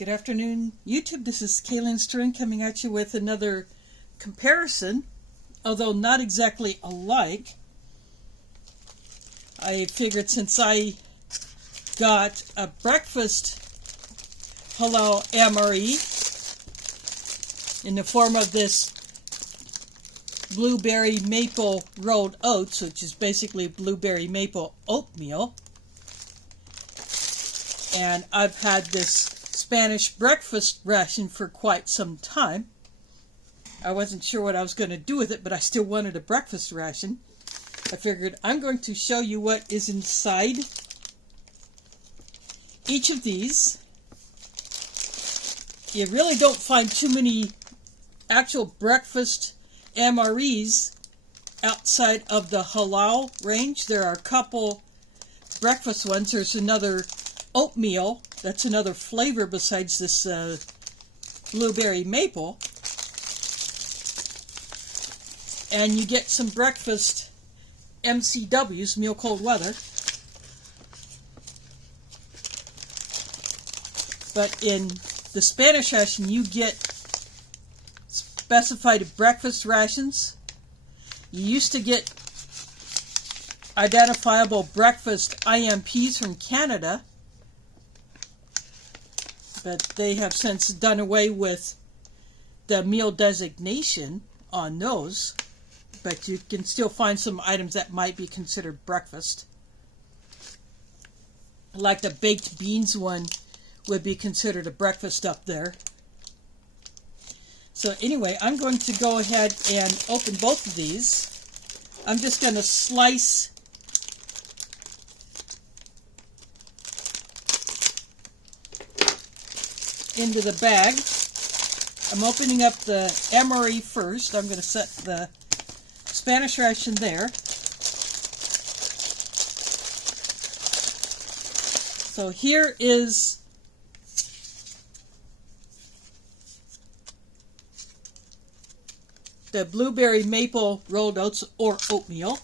Good afternoon, YouTube. This is Kaylin Stern coming at you with another comparison, although not exactly alike. I figured since I got a breakfast Halal MRE in the form of this blueberry maple rolled oats, which is basically blueberry maple oatmeal, and I've had this Spanish breakfast ration for quite some time. I wasn't sure what I was going to do with it, but I still wanted a breakfast ration. I figured I'm going to show you what is inside each of these. You really don't find too many actual breakfast MREs outside of the halal range. There are a couple breakfast ones. There's another oatmeal. That's another flavor besides this blueberry maple. And you get some breakfast MCWs, meal cold weather. But in the Spanish ration, you get specified breakfast rations. You used to get identifiable breakfast IMPs from Canada, but they have since done away with the meal designation on those. But you can still find some items that might be considered breakfast. Like the baked beans one would be considered a breakfast up there. So anyway, I'm going to go ahead and open both of these. I'm just going to slice into the bag. I'm opening up the MRE first. I'm going to set the Spanish ration there. So here is the blueberry maple rolled oats or oatmeal.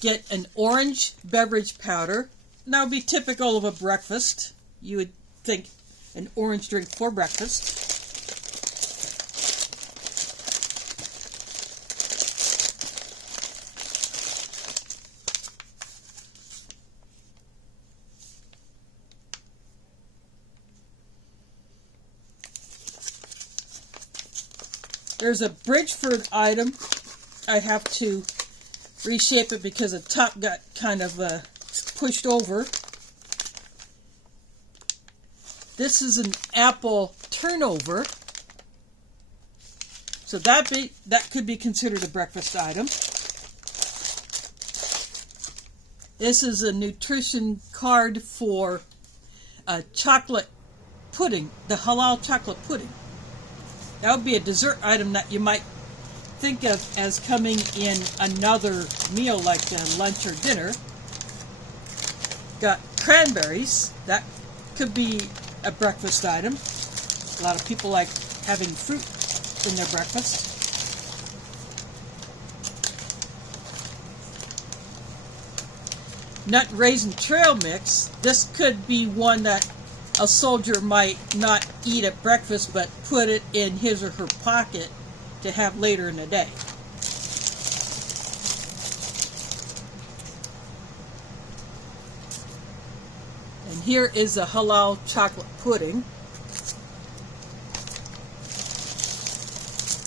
Get an orange beverage powder. That would be typical of a breakfast. You would think an orange drink for breakfast. There's a Bridgeford item. I have to reshape it because the top got kind of pushed over. This is an apple turnover. So that could be considered a breakfast item. This is a nutrition card for chocolate pudding, the halal chocolate pudding. That would be a dessert item that you might think of as coming in another meal like lunch or dinner. Got cranberries. That could be a breakfast item. A lot of people like having fruit in their breakfast. Nut raisin trail mix. This could be one that a soldier might not eat at breakfast, but put it in his or her pocket to have later in the day. And here is a halal chocolate pudding.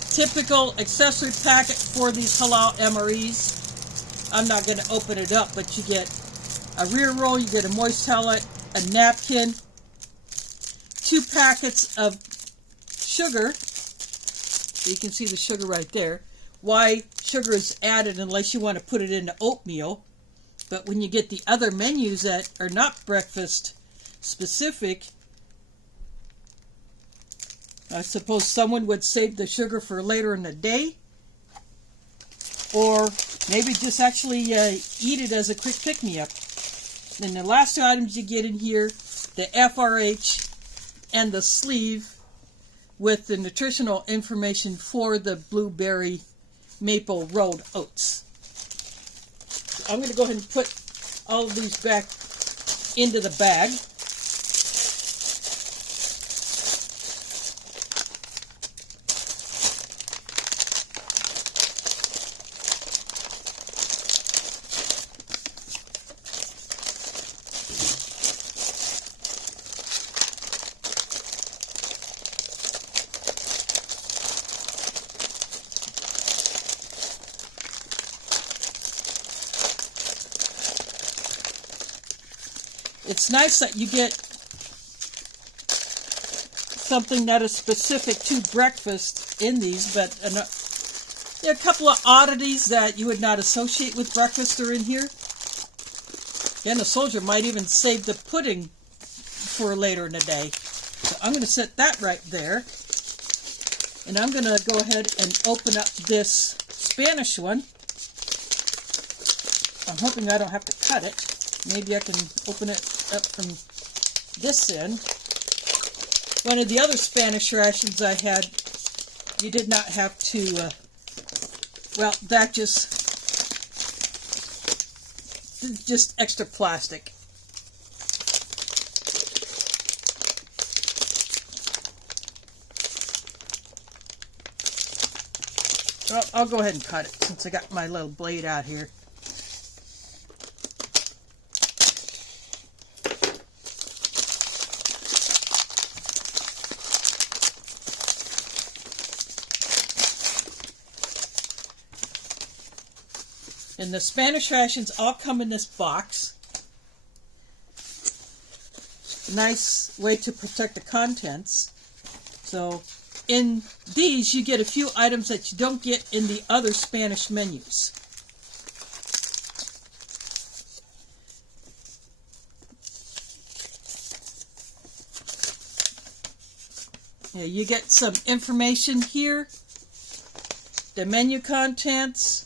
Typical accessory packet for these halal MREs. I'm not going to open it up, but you get a rear roll, you get a moist towelette, a napkin, 2 packets of sugar. You can see the sugar right there. Why sugar is added unless you want to put it into oatmeal. But when you get the other menus that are not breakfast specific, I suppose someone would save the sugar for later in the day. Or maybe just actually eat it as a quick pick-me-up. Then the last 2 items you get in here, the FRH and the sleeve with the nutritional information for the blueberry maple rolled oats. So I'm going to go ahead and put all of these back into the bag. It's nice that you get something that is specific to breakfast in these, but there are a couple of oddities that you would not associate with breakfast are in here. Again, a soldier might even save the pudding for later in the day. So I'm going to set that right there. And I'm going to go ahead and open up this Spanish one. I'm hoping I don't have to cut it. Maybe I can open it up from this end. One of the other Spanish rations I had, you did not have to, well, that just extra plastic. Well, I'll go ahead and cut it since I got my little blade out here. And the Spanish rations all come in this box. Nice way to protect the contents. So in these you get a few items that you don't get in the other Spanish menus. Yeah, you get some information here, the menu contents,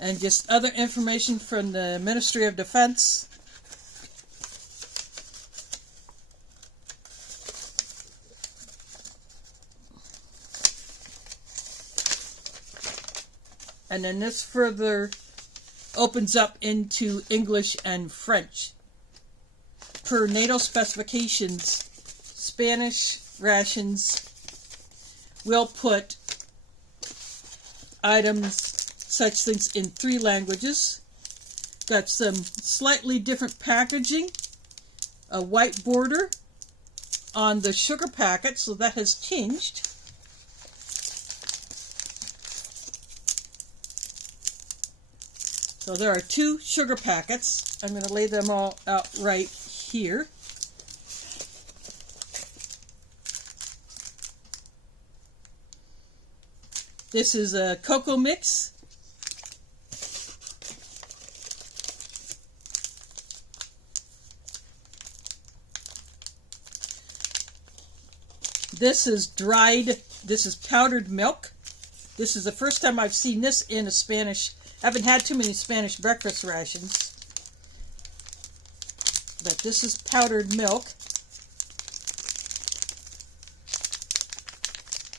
and just other information from the Ministry of Defense. And then this further opens up into English and French. Per NATO specifications, Spanish rations will put items such things in 3 languages. Got some slightly different packaging, a white border on the sugar packet, so that has changed. So there are 2 sugar packets. I'm going to lay them all out right here. This is a cocoa mix. This is powdered milk. This is the first time I've seen this in a Spanish. I haven't had too many Spanish breakfast rations. But this is powdered milk.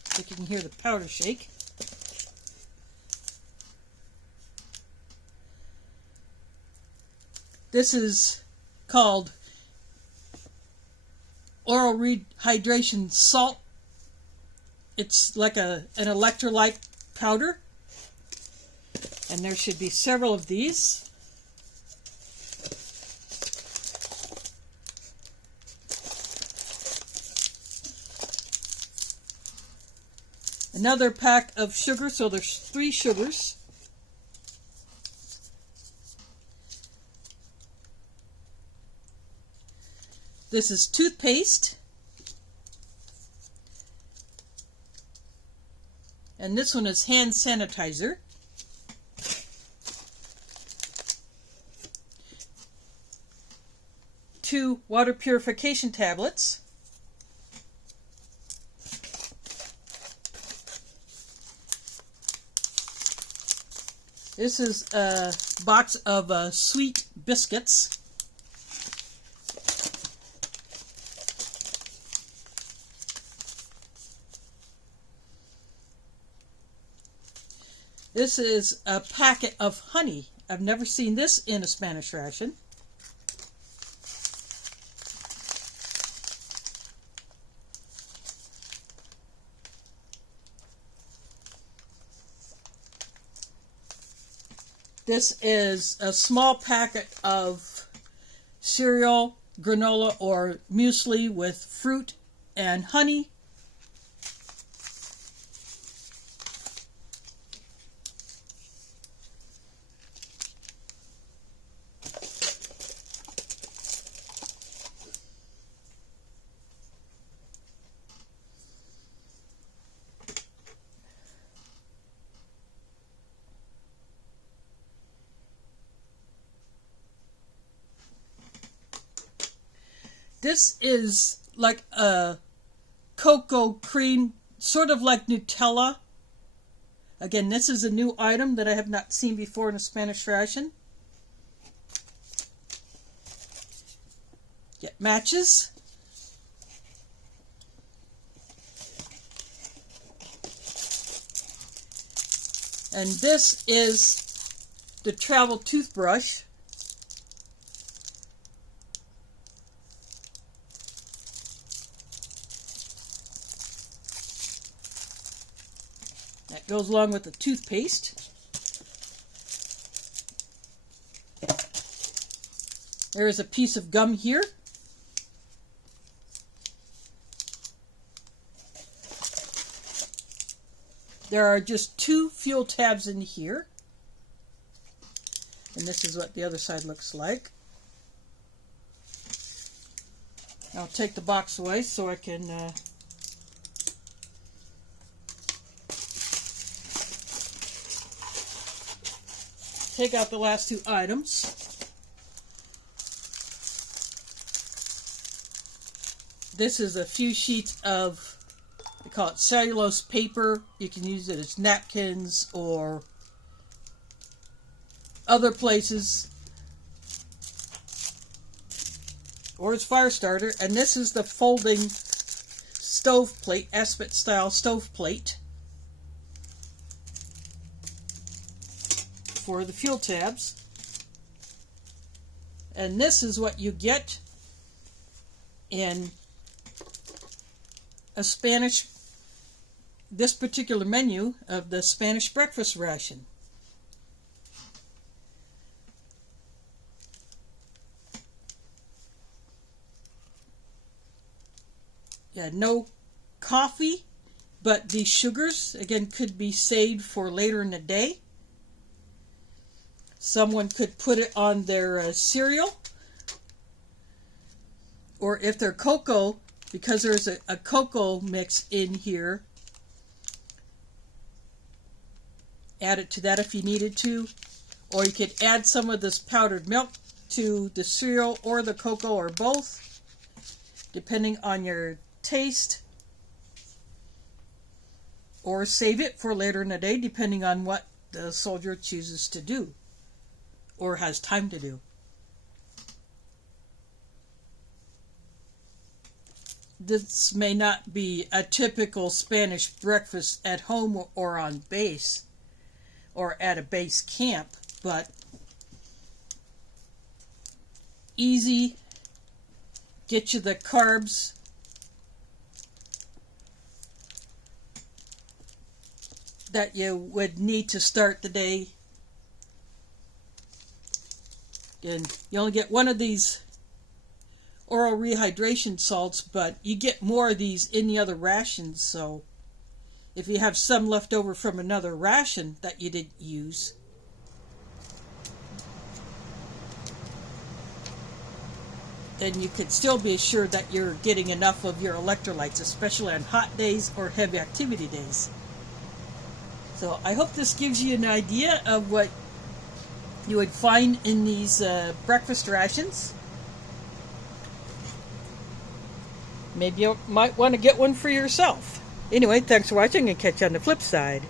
I think you can hear the powder shake. This is called oral rehydration salt. It's like an electrolyte powder. And there should be several of these. Another pack of sugar, so there's 3 sugars. This is toothpaste. And this one is hand sanitizer. Two water purification tablets. This is a box of sweet biscuits. This is a packet of honey. I've never seen this in a Spanish ration. This is a small packet of cereal, granola, or muesli with fruit and honey. This is like a cocoa cream, sort of like Nutella. Again, this is a new item that I have not seen before in a Spanish ration. Get matches. And this is the travel toothbrush. That goes along with the toothpaste. There is a piece of gum here. There are just 2 fuel tabs in here. And this is what the other side looks like. I'll take the box away so I can take out the last 2 items. This is a few sheets of, they call it cellulose paper. You can use it as napkins or other places, or as fire starter. And this is the folding stove plate, Aspet style stove plate for the fuel tabs. And this is what you get in a Spanish, this particular menu of the Spanish breakfast ration. Yeah, no coffee, but the sugars, again, could be saved for later in the day. Someone could put it on their cereal, or if they're cocoa, because there's a cocoa mix in here, add it to that if you needed to. Or you could add some of this powdered milk to the cereal or the cocoa or both, depending on your taste. Or save it for later in the day, depending on what the soldier chooses to do or has time to do. This may not be a typical Spanish breakfast at home or on base or at a base camp, but easy, get you the carbs that you would need to start the day. And you only get one of these oral rehydration salts, but you get more of these in the other rations, so if you have some left over from another ration that you didn't use, then you could still be assured that you're getting enough of your electrolytes, especially on hot days or heavy activity days. So I hope this gives you an idea of what you would find in these breakfast rations. Maybe you might want to get one for yourself. Anyway, thanks for watching, and catch you on the flip side.